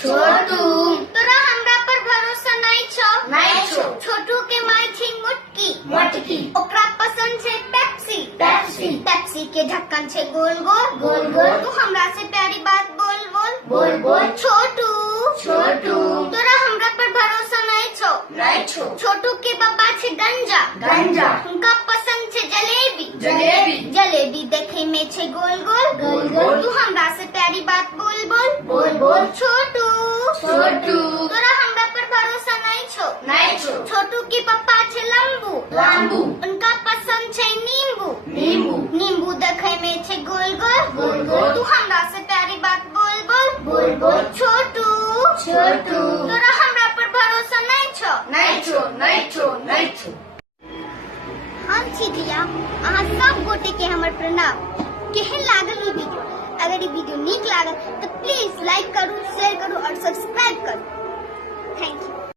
छोटू तोरा हमरा पर भरोसा नहीं छो नहीं छो छोटू के माई छी मुटकी मटकी ओकरा पसंद छे पेप्सी पेप्सी पेप्सी के ढक्कन छे गोल गोल गोल गोल तू हमरा से प्यारी बात बोल बोल बोल बोल छोटू छोटू तोरा हमरा पर भरोसा नहीं छो नहीं छो छोटू के पापा छे गंजा गंजा उनका पसंद छे जलेबी जलेबी जलेबी देखे में छे गोल गोल गोल गोल तू हमरा से प्यारी बात बोल बोल बोल बोल छोटू छोटू तोरा हमरा पर भरोसा नहीं छो नहीं छो छोटू के पापा छे लंबू लांबू उनका पसंद छे नींबू नींबू नींबू देखे में छे गोल गोल गोल गोल तू हमरा से प्यारी बात बोल बोल बोल बोल छोटू छोटू तोरा हमरा पर भरोसा नहीं छो नहीं छो नहीं छो नहीं छो हम छी दिया अहाँ सब गोटे के हमर प्रणाम केहन लागल ई वीडियो अगर ई वीडियो नीक लागल तो प्लीज लाइक करू शेयर करू और सब्सक्राइब करू